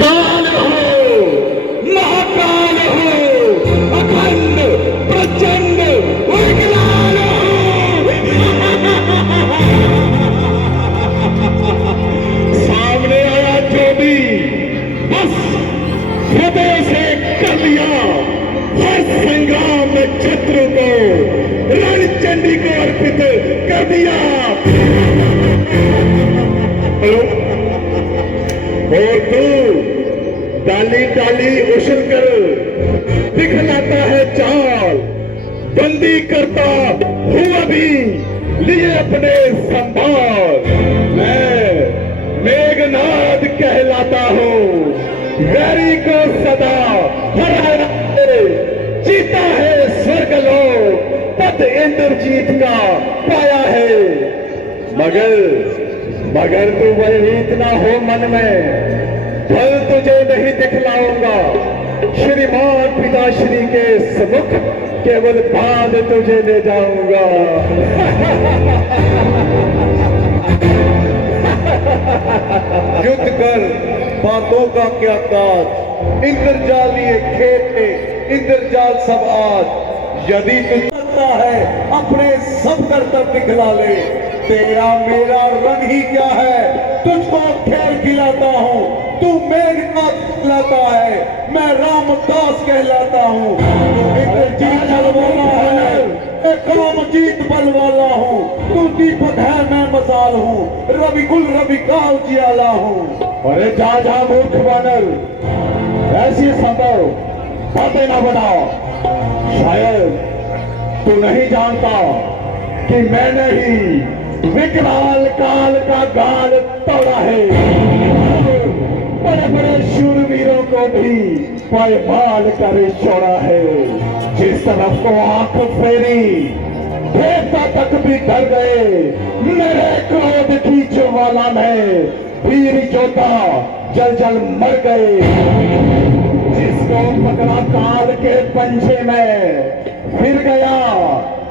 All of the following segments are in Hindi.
काल हो, महाकाल हो, अखंड प्रचंड विकराल हो। सामने आया जो भी बस हृदय से कर लिया। हर संग्राम में शत्रु को रणचंडी को अर्पित कर दिया। और तू डाली डाली उछल कर दिखलाता है चाल। बंदी करता हूँ अभी लिए अपने संभाल। मैं मेघनाद कहलाता हूँ, वैरी को सदा हरा जीता है स्वर्गलोक, पद इंद्रजीत का पाया है। मगर तू भयभीत ना हो मन में, फल तुझे नहीं दिखलाऊंगा। श्रीमान पिताश्री के सम्मुख केवल बाद तुझे ले जाऊंगा। युद्ध कर, बातों का क्या काज। इंद्रजाल लिए खेत में इंद्रजाल सब आज। यदि तू करता है अपने सब कर्तव्य दिखला ले। तेरा मेरा रंग ही क्या है, तुझको खेल खिलाता हूँ। तू मेघनाद कहलाता है, मैं रामदास कहलाता हूँ। इंद्रजीत बल वाला है, मैं कामजीत बल वाला हूँ। तू दीपक है, मैं मसाल हूँ। रविकुल रवि का उजियाला हूँ। अरे जा मूर्ख वानर, ऐसी संभव बातें ना बनाओ। शायद तू नहीं जानता कि मैंने ही विकराल काल का गाल तोड़ा है। बड़े बड़े शूरवीरों को भी पायमाल कर छोड़ा है। जिस तरफ को आंख फेरी देवता तक भी डर गए। मेरे क्रोध की ज्वाला में वीर योद्धा जल जल मर गए। जिसको पकड़ा काल के पंजे में फिर गया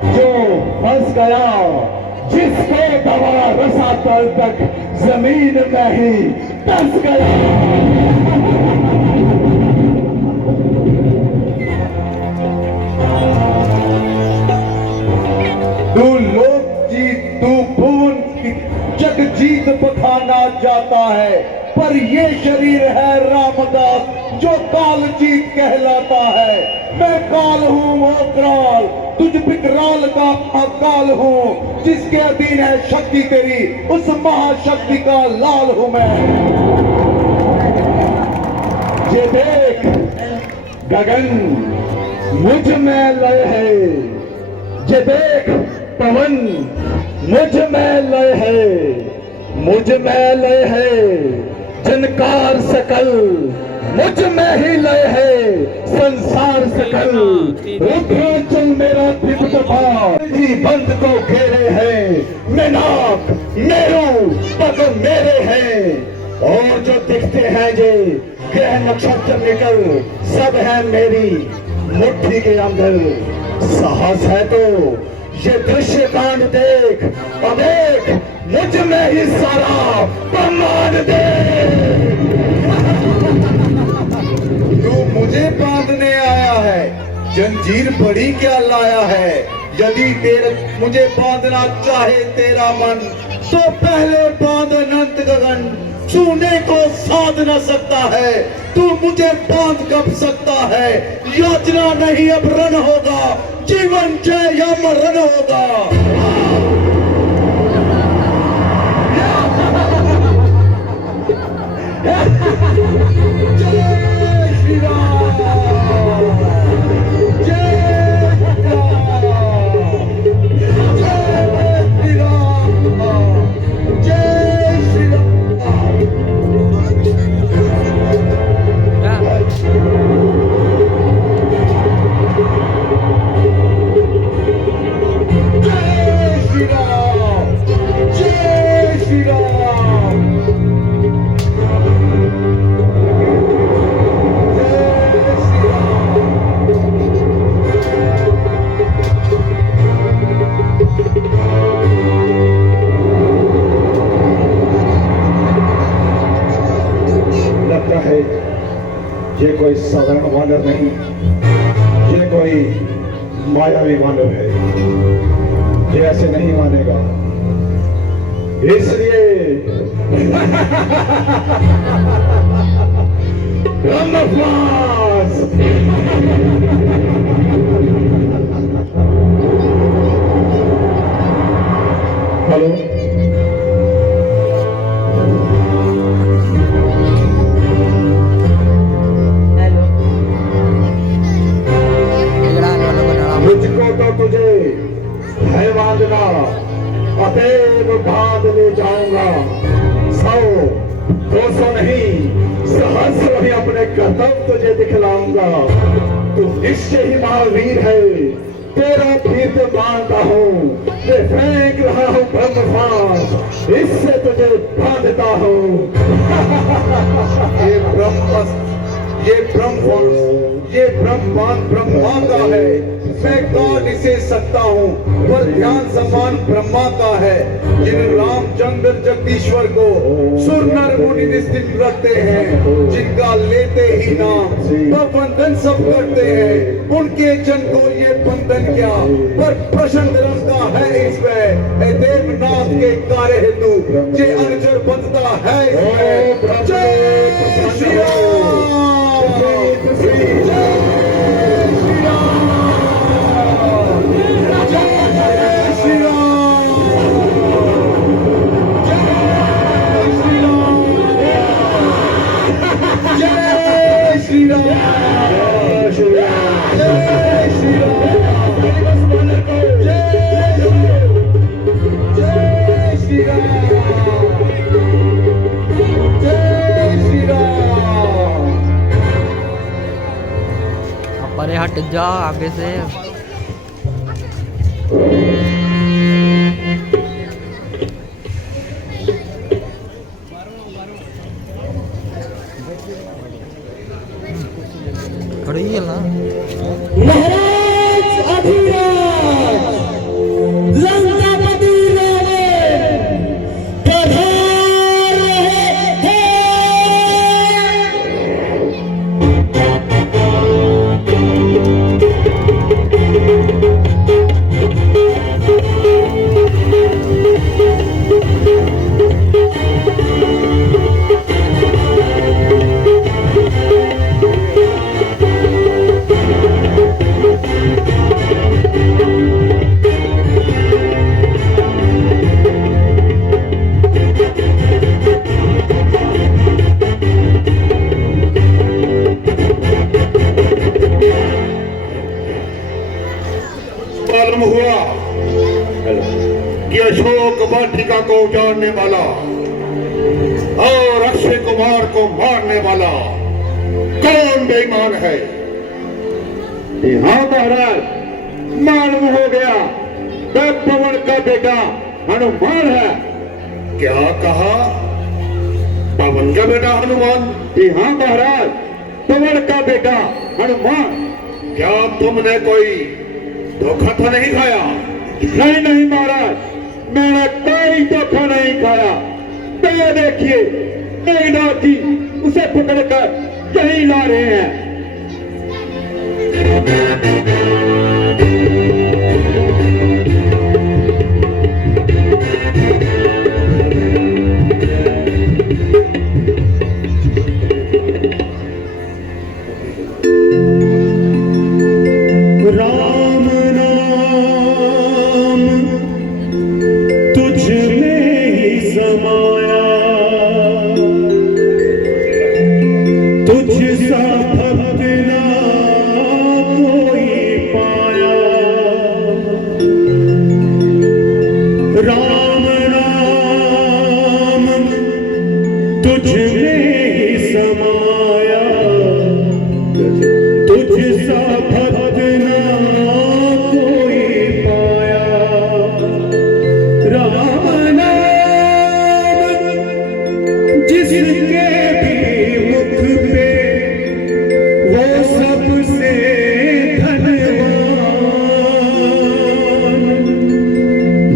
जो फंस गया। जिसको दवा रसातल तक जमीन में ही दस गया। तू लोक जीत, तू भुवन की जग जीत बखाना जाता है। पर ये शरीर है रामदास जो काल जीत कहलाता है। मैं काल हूँ वो काल, तुझ विकराल का अकाल हूँ। जिसके अधीन है शक्ति तेरी, उस महाशक्ति का लाल हूँ मैं। ये देख गगन मुझ में लय है। ये देख पवन मुझ में लय है। मुझ में लय है। जनकार सकल मुझ में ही लय है। संसार सकल रुद्रांचल मेरा दीप्त भाव ही बंद को घेरे हैं। मेनाक मेरू पग मेरे हैं। और जो दिखते हैं ये ग्रह नक्षत्र निकल सब है मेरी मुट्ठी के अंदर। साहस है तो ये दृश्य कांड देख और देख मुझ में ही सारा ब्रह्मांड देख। तू मुझे बांधने आया है, जंजीर बड़ी क्या लाया है। यदि तेरे मुझे बांधना चाहे तेरा मन, तो पहले बांध अनंत गगन। छूने को साध न सकता है, तू मुझे बांध कब सकता है। याचना नहीं अब रण होगा, जीवन जय या मरण होगा। जय श्री राम, जय श्री राम, जय श्री राम। जय श्री राम। ये कोई साधारण वानर नहीं, ये कोई मायावी वानर है। ये ऐसे नहीं मानेगा, इसलिए ब्रह्मपास हेलो, मुझको तो तुझे है बांधना, अतएव बांध ले जाऊंगा। 100 200 नहीं, सहस्र भी अपने कर्तव्य तुझे दिखलाऊंगा। तू निश्चय ही महावीर है, तेरा भीत मानता हूँ। मैं फेंक रहा हूँ ब्रह्मपास, इससे तुझे बांधता हूँ। ये ब्रह्मस्त्र, ये ब्रह्मवंश, ये ब्रह्मांड ब्रह्मा का है। मैं गा नहीं से सकता हूँ, पर ध्यान समान ब्रह्मा का है। जिन रामचंद्र जगदीश्वर को सुर नर मुनि निस्तिन रखते हैं, जिनका लेते ही नाम पर बंधन सब करते हैं, उनके जन को ये बंधन क्या, पर प्रश्न धर्म का है इसमें। देवनाथ के कार्य हेतु जे अनुचर बंधता है इसमें। जय श्री राम, अरे हट जा आगे से। खड़ी है ना महाराज अभिराज लंकापति रावण पधार रहे हैं। मालूम हुआ कि अशोक वाटिका को उजाड़ने वाला और अक्षय कुमार को मारने वाला कौन बेईमान है? हाँ महाराज, मालूम हो गया, वह पवन का बेटा हनुमान है। क्या कहा? पवन का बेटा हनुमान? हाँ महाराज, पवन का बेटा हनुमान। क्या तुमने कोई धोखा तो नहीं खाया? नहीं नहीं महाराज, मैंने कोई धोखा नहीं खाया। तो देखिए, मेघनाथ जी उसे पकड़कर यहीं ला रहे हैं।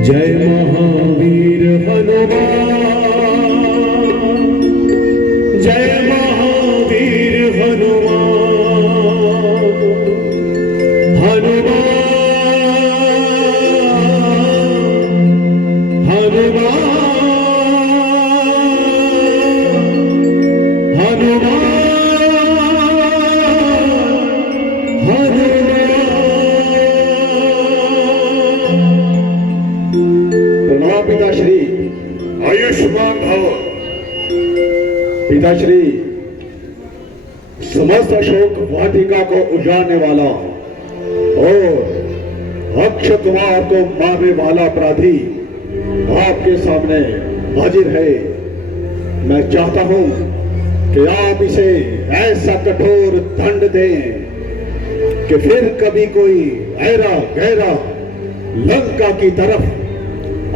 जय महावीर हनुमान। प्रणाम पिताश्री। आयुष्मान भव। पिताश्री, समस्त अशोक वाटिका को उजाड़ने वाला और अक्षय कुमार को मारने वाला अपराधी आपके सामने हाजिर है। मैं चाहता हूं कि आप इसे ऐसा कठोर दंड दें कि फिर कभी कोई ऐरा गहरा लंका की तरफ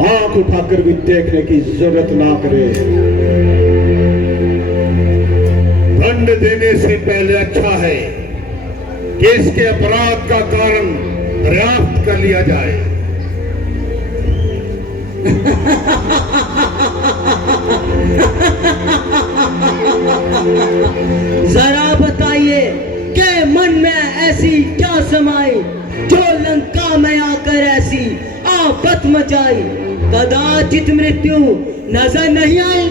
आंख उठाकर भी देखने की जरूरत ना करे। दंड देने से पहले अच्छा है कि इसके अपराध का कारण दरियाफ्त कर लिया जाए। जरा बताइए के मन में ऐसी क्या समाई जो लंका में आकर ऐसी आफत मचाई। कदाचित मृत्यु नजर नहीं आई।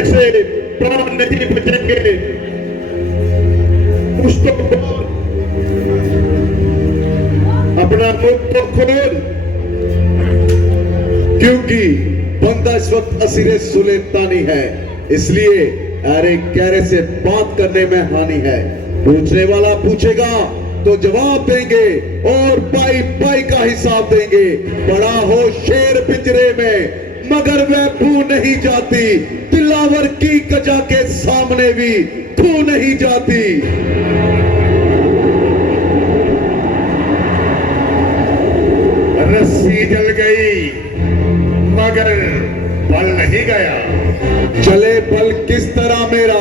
ऐसे प्राण नहीं बचेंगे। कुछ तो बोल, अपना मुख तो खोल, क्योंकि बंदा इस वक्त असीरे सुलेतानी है, इसलिए अरे गहरे से बात करने में हानि है। पूछने वाला पूछेगा तो जवाब देंगे और पाई पाई का हिसाब देंगे। बड़ा हो शेर पिंजरे में मगर वह भू नहीं जाती, दिलावर की कजा के सामने भी थू नहीं जाती। रस्सी जल गई मगर बल नहीं गया। चले बल किस तरह मेरा,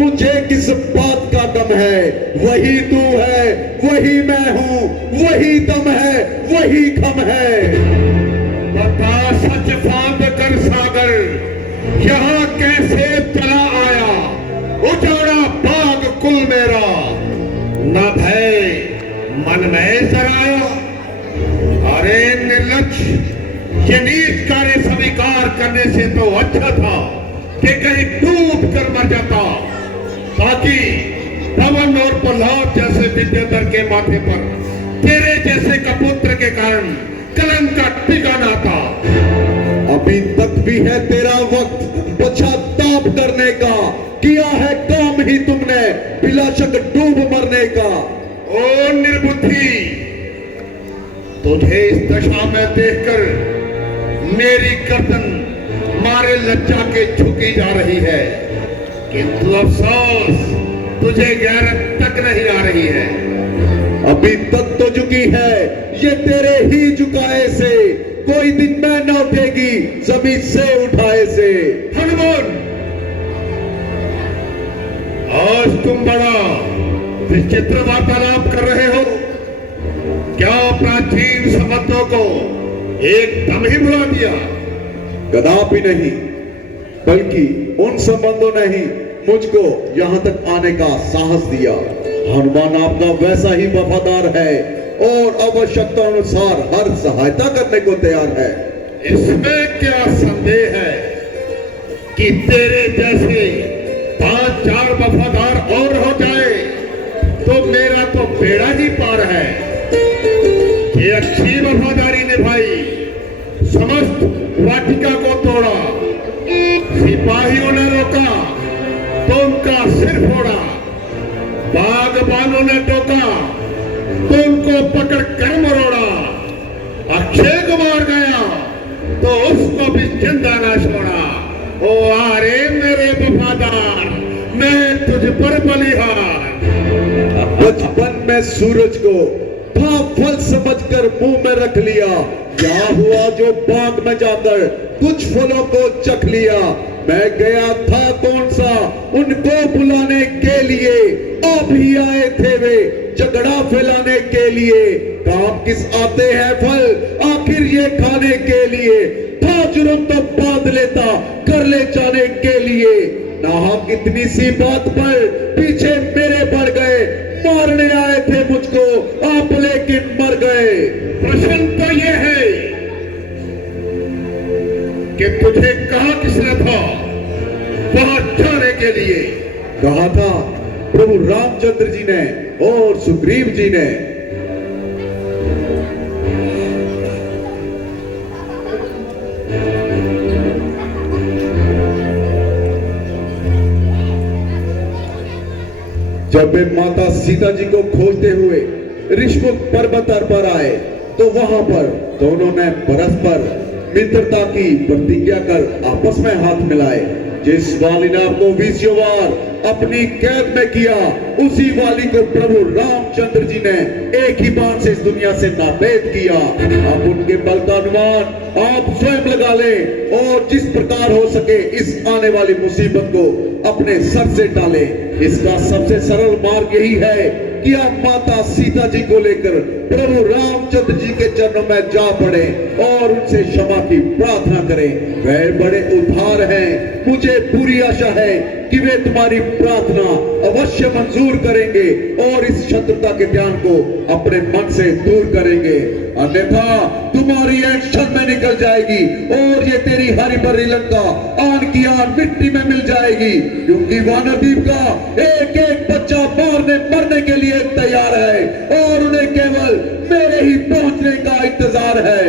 मुझे किस बात का दम है। वही तू है, वही मैं हूं, वही दम है, वही खम है। बता सच फांद कर सागर, यहाँ कैसे चला आया। उजाड़ा बाग कुल मेरा, न भय मन में जराया। अरे निर्लक्ष, ये नीच कार्य स्वीकार करने से तो अच्छा था कि कहीं डूब कर मर जाता, ताकि पवन और प्रहलाद जैसे विद्याधर के माथे पर तेरे जैसे कपुत्र के कारण कलंक का टिका ना था। अभी तक भी है तेरा वक्त पश्चाताप करने का। किया है काम ही तुमने बिला शक डूब मरने का। ओ निर्बुद्धि, तुझे इस दशा में देखकर मेरी गर्दन मारे लज्जा के झुकी जा रही है, किंतु अफसोस तुझे गैरत तक नहीं आ रही है। अभी तक तो झुकी है, ये तेरे ही झुकाए से। कोई दिन मैं न उठेगी जमीन से उठाए से। हनुमान, आज तुम बड़ा विचित्र वार्तालाप कर रहे हो। क्या प्राचीन संबंधों को एकदम ही भुला दिया? कदापि नहीं, बल्कि उन संबंधों ने ही मुझको यहां तक आने का साहस दिया। हनुमान आपका वैसा ही वफादार है और आवश्यकता अनुसार हर सहायता करने को तैयार है। इसमें क्या संदेह है कि तेरे जैसे 5-4 वफादार और हो जाए तो मेरा तो बेड़ा ही पार है। ये अच्छी वफादारी निभाई, समस्त वाटिका को तोड़ा, सिपाहियों ने रोका तो उनका सिर फोड़ा, बागबानों ने टोका तो उनको पकड़ कर मरोड़ा, अक्षय कुमार गया तो उसको भी जिंदा ना छोड़ा। ओ आरे मेरे वफादार, मैं तुझ पर बलिहार। बचपन में सूरज को था फल समझकर मुंह में रख लिया। क्या हुआ जो बाग में जाकर कुछ फलों को चख लिया। मैं गया था कौन सा उनको बुलाने के लिए, आप ही आए थे वे झगड़ा फैलाने के लिए। काम किस आते हैं फल आखिर ये खाने के लिए। था जुर्म तो बांध लेता कर ले जाने के लिए। ना कितनी सी बात पर पीछे मेरे पड़ गए, मारने आए थे मुझको आप लेकिन मर गए। प्रश्न तो ये है तुझे कहा किसने था वहां जाने के लिए? कहा था प्रभु रामचंद्र जी ने और सुग्रीव जी ने। जब वे माता सीता जी को खोजते हुए ऋषमुख पर्वत पर आए तो वहां पर दोनों ने परस्पर मित्रता की प्रतिज्ञा कर आपस में हाथ मिलाए। जिस वाली ने आपको 20 बार अपनी कैद में किया, उसी वाली को प्रभु रामचंद्र जी ने एक ही बाण से इस दुनिया से नाबेद किया। अब उनके बल का अनुमान आप स्वयं लगा लें और जिस प्रकार हो सके इस आने वाली मुसीबत को अपने सर से टाले। इसका सबसे सरल मार्ग यही है कि आप माता सीता जी को लेकर प्रभु रामचंद्र जी के चरणों में जा पड़े और उनसे क्षमा की प्रार्थना करें। वे बड़े उदार हैं, मुझे पूरी आशा है कि वे तुम्हारी प्रार्थना अवश्य मंजूर करेंगे और इस शत्रुता के ध्यान को अपने मन से दूर करेंगे। अन्यथा तुम्हारी एक्शन में निकल जाएगी और ये तेरी हरी भरी लंका आन की आन मिट्टी में मिल जाएगी, क्योंकि वानरद्वीप का एक एक बच्चा मारने मरने के लिए तैयार है और उन्हें केवल मेरे ही पहुंचने का इंतजार है।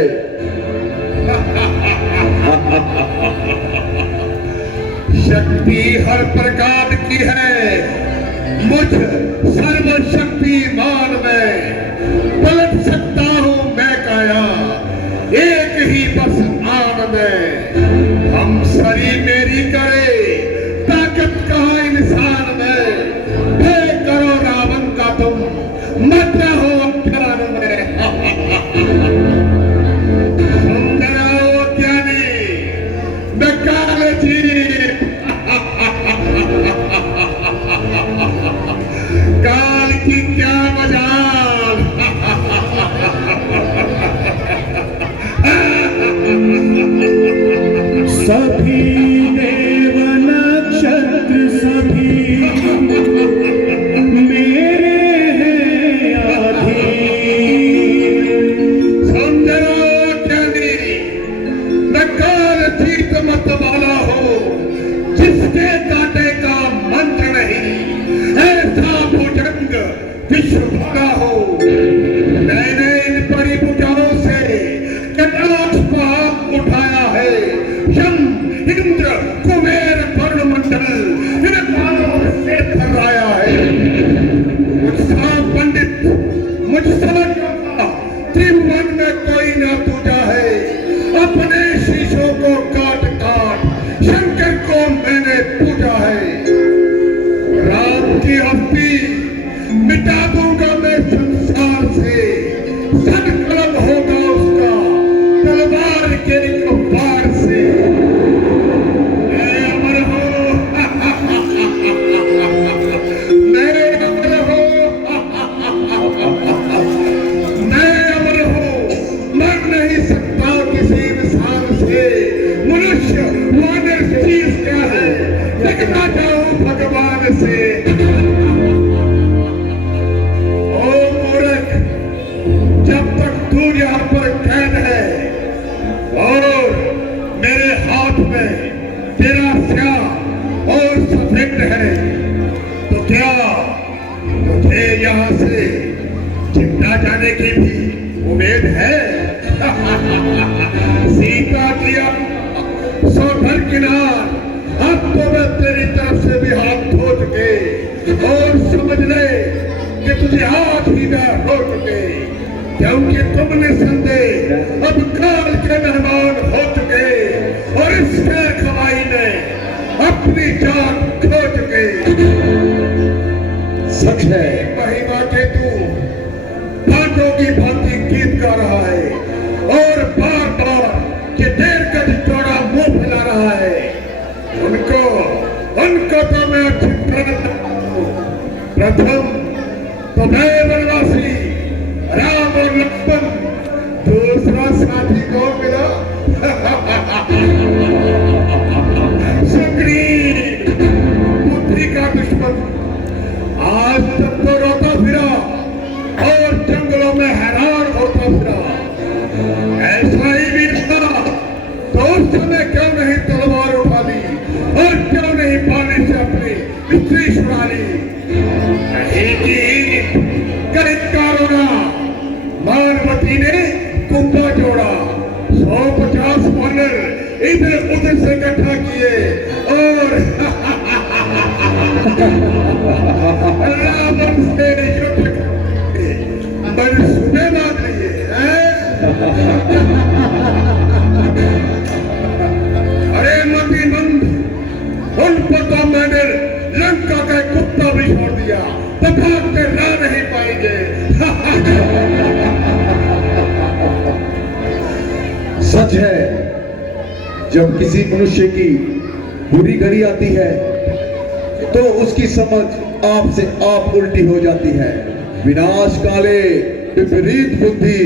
शक्ति हर प्रकार की है, मुझ सर्वशक्तिमान में पलट सकता हूं मैं काया, एक ही बस आन में। हम सरी मेरी करे ताकत कहा इंसान में, भय करो रावण का तुम मत रहो अफरान में। सुंदर ज्ञानी बकाल जी काल की क्या मजाल। सभी देव नक्षत्र सभी मेरे हैं अधीन। सुंदरो ज्ञानी नकार जीत मत वाला हो, जिसके कांटे का मंत्र नहीं, ऐसा भुजंग विश्व भरा हो। मैंने इन परिभुजाओं से कटाक्ष पाप उठाया है, यम इंद्र कुबेर वरुण मंडल इन बालों से थर्राया है। मुझसा पंडित मुझसा योद्धा त्रिभुवन में कोई न पूजा है, अपने शीशों को काट काट शंकर को मैंने पूजा है। राम की हस्ती मिटा दूंगा मैं संसार से, सदकर्म होगा उसका तलवार के कपार से। मैं अमर हूं, मैं अमर हूं, मैं अमर हूं, मर नहीं सकता किसी इंसान से। मनुष्य वानर चीज क्या है, देखना चाहूं भगवान से। जब तक तू यहाँ पर कैद है और मेरे हाथ में तेरा स्याह और सफेद है, तो क्या तुझे यहाँ से जिंदा जाने की भी उम्मीद है? सीता किया सौधर किनार, अब तो मैं तेरी तरफ से भी हाथ धो चुके और समझ ले कि तुझे हाथ ही न हो चुके, क्योंकि तुमने संदेह अब काल के मेहमान हो चुके और इसके खवाई ने अपनी जान खो चुके। सच है महिमा के तू भाटों की भांति गीत गा रहा है और बार बार ये देर का चौड़ा मुंह फैला रहा है। उनको तो मैं अच्छी तरह प्रथम तो मैं वनवासी राम और लक्ष्मण, दूसरा साथी को मिला सुग्रीव, बुद्धि का दुश्मन। आज तक तो रोता फिरा और जंगलों में हैरान होता फिरा। ऐसा ही भी था तो उस समय क्यों नहीं इधर उधर से इकट्ठा किए और रावण से युद्ध किए। मैंने सुने बात नहीं है? अरे मतिमंद, उन पर तो मैंने लंका का एक कुत्ता भी छोड़ दिया, तो भागते रह नहीं पाएंगे। सच है, जब किसी मनुष्य की बुरी घड़ी आती है तो उसकी समझ आप से आप उल्टी हो जाती है। विनाश काले विपरीत बुद्धि।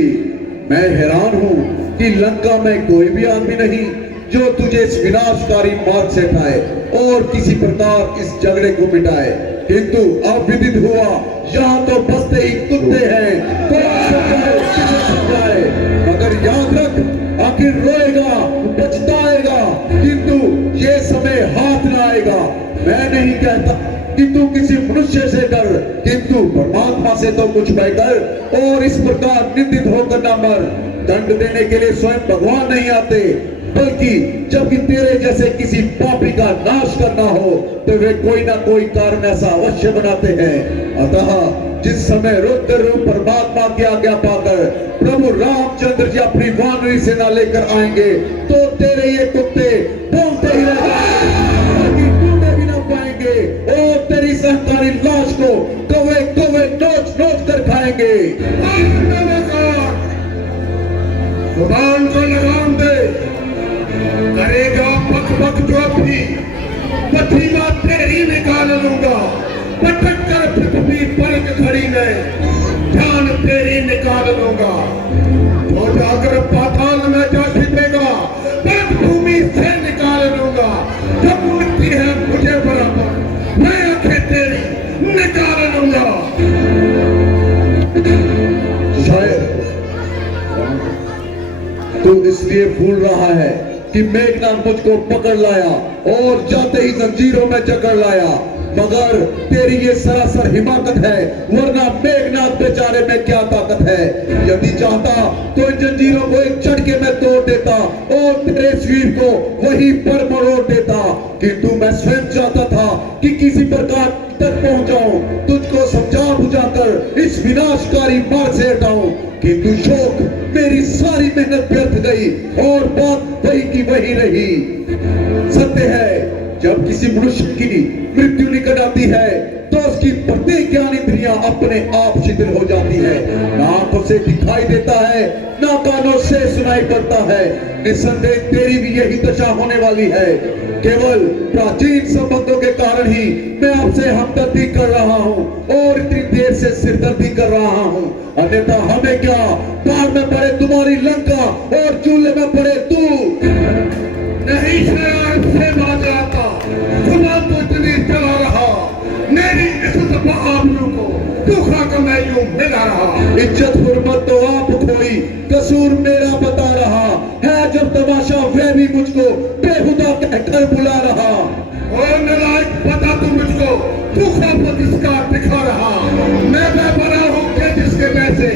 मैं हैरान हूं कि लंका में कोई भी आदमी नहीं जो तुझे इस विनाशकारी मार्ग से हटाए और किसी प्रकार इस झगड़े को मिटाए, किंतु अब विदित हुआ यहाँ तो बसते ही कुत्ते हैं। कौन समझाए, किसे समझाए? मगर याद रख, आखिर रोएगा, पछताएगा, किंतु ये समय हाथ न आएगा। मैं नहीं कहता कि तू किसी मनुष्य से डर, किंतु परमात्मा से तो कुछ बेहतर। और इस प्रकार निंदित होकर न मर। दंड देने के लिए स्वयं भगवान नहीं आते, बल्कि जब कि तेरे जैसे किसी पापी का नाश करना हो तो वे कोई ना कोई कारण ऐसा अवश्य बनाते हैं। अतः जिस समय रुद्र रूप परमात्मा की आज्ञा पाकर प्रभु रामचंद्र जी अपनी वानरी सेना लेकर आएंगे तो तेरे ये कुत्ते बोलते ही रह जाएंगे, टूटने भी ना पाएंगे और तेरी सहकारी लाश को कौवे कौवे नोच नोच कर खाएंगे। जुबान को लगाम दे, करेगा पक पक जो भी पथीमा तेरी निकाल लूंगा। पटक कर पृथ्वी पर खड़ी में जान तेरी निकाल लूंगा। तो जाकर पाताल में जा छिपेगा, परत भूमि से निकाल लूंगा। जब मिट्टी है मुझे बराबर, मैं आंखें तेरी निकाल लूंगा। शायद तू इसलिए भूल रहा है कि मेघनाथ मुझको पकड़ लाया और जाते ही जंजीरों में जकड़ लाया, मगर तेरी ये सरासर हिमाकत है, वरना मेघनाथ बेचारे में क्या ताकत है। यदि चाहता तो इन जंजीरों को एक झटके में तोड़ देता और तेरे शरीर को वहीं पर मरोड़ देता, किंतु मैं स्वयं चाहता था कि किसी प्रकार तक पहुंचाऊं, तुझको समझा बुझाकर इस विनाशकारी मार्ग से हटाऊं, किंतु शोक मेरी सारी मेहनत व्यर्थ गई और बात वही की वही रही। सत्य है, जब किसी मनुष्य की मृत्यु निकट आती है तो उसकी प्रत्येक ज्ञान इंद्रियां अपने आप शिथिल हो जाती है। ना आंखों से दिखाई देता है, ना कानों से सुनाई पड़ता है। निस्संदेह तेरी भी यही दशा होने वाली है। केवल प्राचीन संबंधों के कारण ही मैं आपसे हमदर्दी कर रहा हूँ और इतनी देर से सिरदर्दी कर रहा हूँ, अन्यथा हमें क्या, बाढ़ में पड़े तुम्हारी लंका और चूल्हे में पड़े तू। नहीं शरारत से बात आता, जुबान तो इतनी चला रहा, मेरी इज्जत बहादुर को दुखा का मैं यूं मिला रहा। इज्जत हुर्मत तो आप खोई, कसूर मेरा बता रहा है, जब तमाशा वह भी मुझको बेहुदा कहकर बुला रहा। और नालायक बता तू मुझको दुखा प्रतिष्कार दिखा रहा। मैं बड़ा हूँ कि जिसके पैसे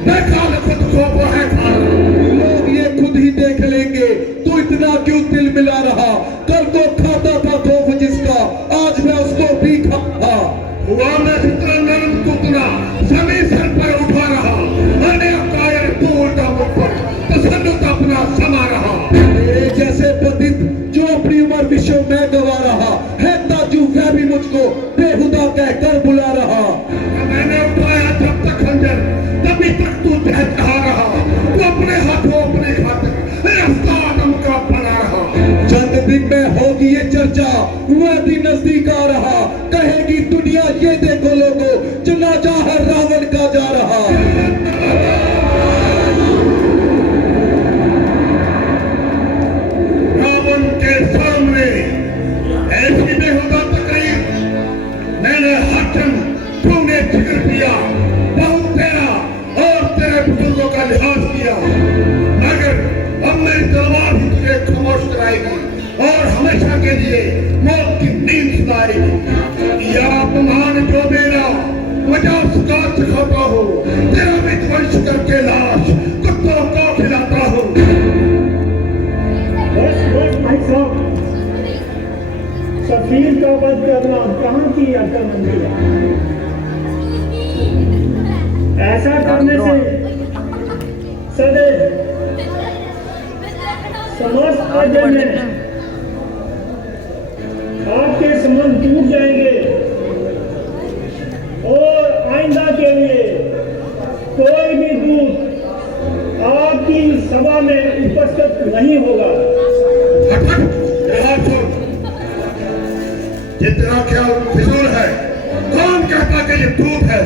बेकार खुद को वो है खा रहा। लोग ये खुद ही देख लेंगे, तू इतना क्यों दिल मिला रहा। कल तो खाता था खौफ जिसका, आज मैं उसको भी खाता। हुआ मैं जितना नरम टुकड़ा जमीन सर पर उठा रहा, मैंने कायर तू उल्टा मुझ पर तसल्लुत अपना समा रहा। मेरे जैसे पतित जो अपनी उम्र विश्व में गवा रहा है, ताजू वह भी मुझको बेहुदा कहकर बुला रहा। मैंने उठाया जब तक खंजर, तभी तक तू दहका रहा। तू अपने हाथों अपने खातिर रास्ता आदम का बना रहा। चंद दिन में होगी ये चर्चा, वह दिन नजदीक आ रहा, कहेगी दुनिया ये देखो लोगों, जनाजा है रावण का जा रहा। रावण के सामने ऐसी बेहुदा तकरीर मैंने हटन तूने जिक्र किया, बहुत तेरा और तेरे बुजुर्गों का लिहाज किया, मगर अब मेरी तलवार भी तुझे खामोश कराएगी और हमेशा के लिए मौत की नींद सुनाएगी। या अपमान जो मेरे वध करना कहाँ की अक्लमंदी है। ऐसा करने से सदैव समस्त प्रजा में आपके संबंध टूट जाएंगे और आइंदा के लिए कोई भी दूत आपकी सभा में उपस्थित नहीं होगा। ये तेरा ख्याल फिजूल है। कौन कहता कि ये दूत है?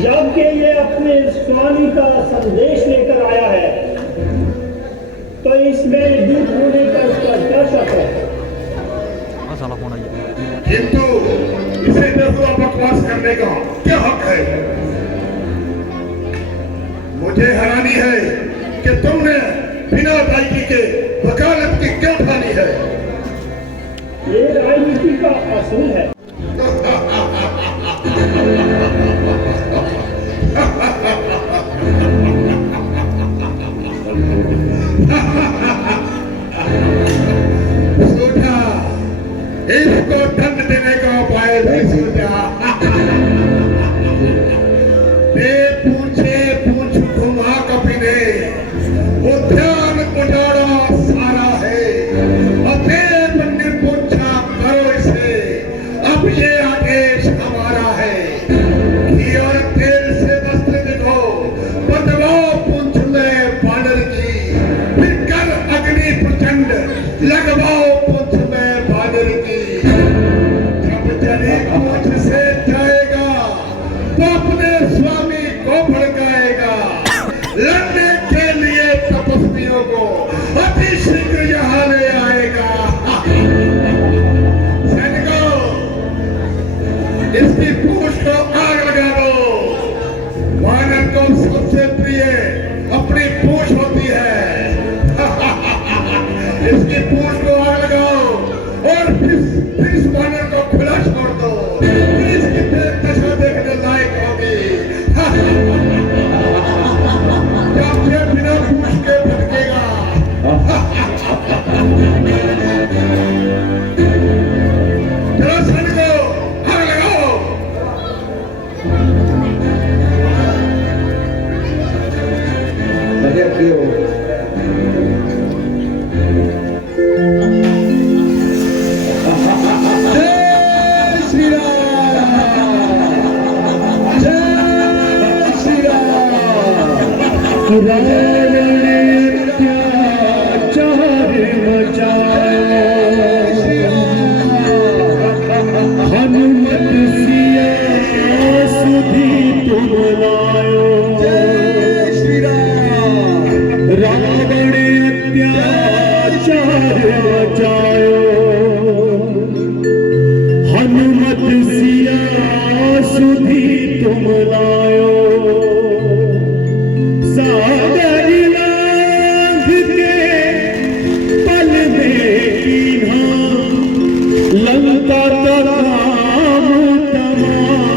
जबकि ये अपने स्वामी का संदेश लेकर आया है तो इसमें दूत होने का उसका क्या शक है। साला फोन आ गया। किंतु इसे बेहुदा बकवास करने का क्या हक है? मुझे हैरानी है कि तुमने बिना अदायगी के वकालत की क्यों ठानी है? ये राजनीति का असूल है। सोचा इसको दंड देने का उपाय भी सोचा। पूछे पूछ घुमा कभी ने उद्यान उजाड़ा सारा है। अतएव निर्पूछा करो इसे, अब ये आदेश हमारा है। घी और तेल से वस्त्र देखो, बदलाओ पूंछ में बानर की, फिर कर अग्नि प्रचंड लगवाओ पूंछ में बानर की। जब जनी पूंछ से जाएगा तो अपने स्वामी को भड़काएगा। लड़ने के लिए तपस्वियों को अति शीघ्र यहाँ ले आएगा। सैनिकों, इसकी पूंछ को आग लगा दो। वानर को सबसे प्रिय अपनी पूंछ होती है। इसकी पूंछ को आग लगाओ और फिर इस वानर को खुला छोड़ दो। इसकी दशा देखने लायक होगी। जब ये बिना पूछ के भटकेगा। चलो सैनिकों, आग लगाओ। जय श्री राम, जय श्री राम। हनुमत सिया सुधी तुम लायो। जय श्री राम। रावण अत्याचार बचायो। हनुमत सिया सुधी तुम लायो। सागर लांघ के पल में कीन्हा, लंका तमाम तमाम।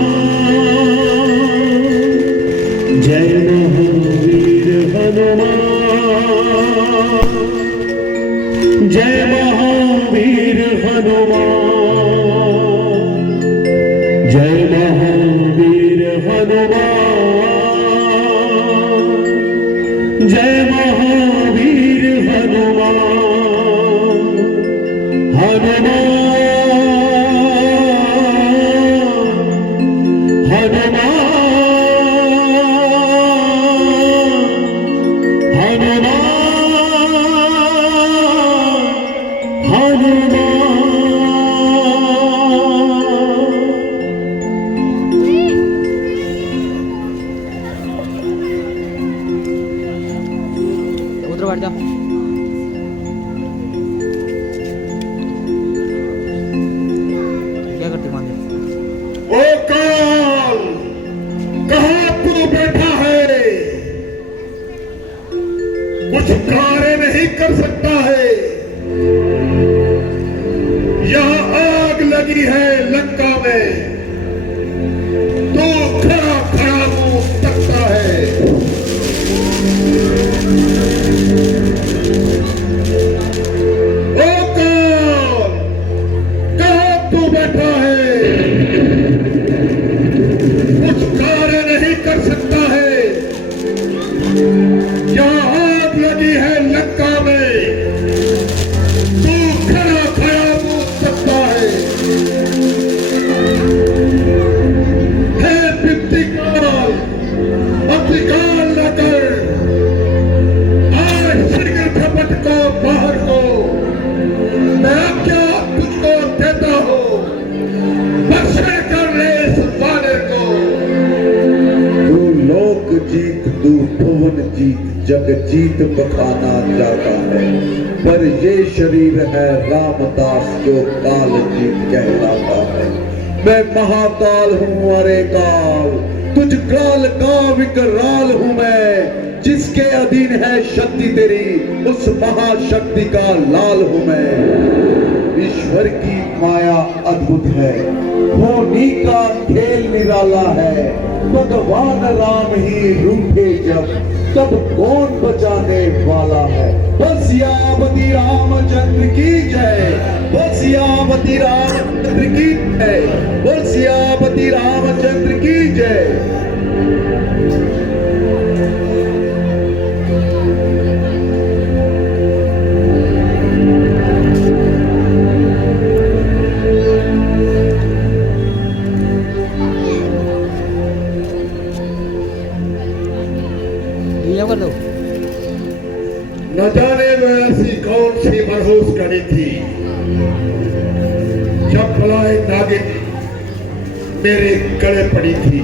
जय महावीर हनुमान, जय महावीर हनुमान, जय महावीर हनुमान, जय महावीर हनुमान। हनुमान उधर बैठ जा। जग जीत बखाना जाता है, पर ये शरीर है रामदास जो काल जीत कहलाता है। मैं महाकाल हूँ अरे काल, तुझ काल का विकराल हूँ मैं, जिसके अधीन है शक्ति तेरी उस महाशक्ति का लाल हूँ मैं। ईश्वर की माया अद्भुत है, होनी का खेल निराला है, भगवान राम ही रूठे जब तब कौन बचाने वाला है। बोल सियापति रामचंद्र की जय, बोल सियापति रामचंद्र की जय, बोल सियापति रामचंद्र की जय। ये कर दो। न जाने वो ऐसी कौन सी मनहूस घड़ी थी जब बलाए नागिन मेरे गले पड़ी थी।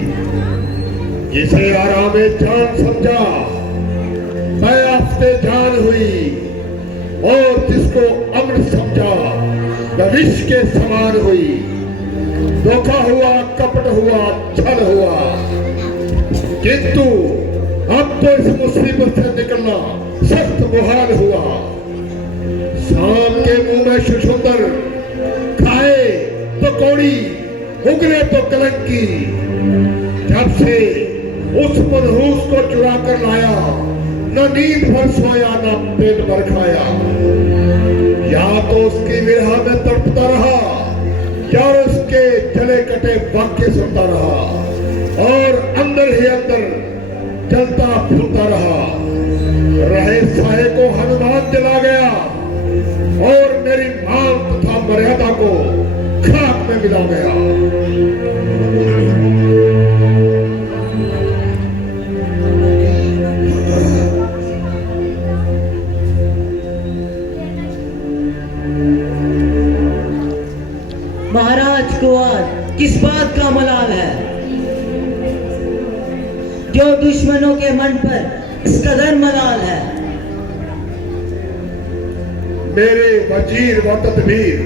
जिसे आराम जान समझा मैं आफ्ते जान हुई, और जिसको अमृत समझा वह विष के समान हुई। धोखा हुआ, कपट हुआ, छल हुआ, किंतु अब तो इस मुसीबत से निकलना सख्त मुहाल हुआ। सांप के मुंह में छुछुंदर, खाए तो कौड़ी, उगले तो कलंकी। जब से उस मनहूस को चुरा कर लाया, न नींद भर सोया न पेट भर खाया। या तो उसकी विरह में तड़पता रहा, या उसके जले कटे वाक्य सुनता रहा, और अंदर ही अंदर चलता फूलता रहा। रहे साहे को हनुमान जला गया, और मेरी मान तथा मर्यादा को खाक में मिला गया। महाराज को आज किस बात का मलाल है जो दुश्मनों के मन पर इस कदर मलाल है। मेरे वजीर व तदबीर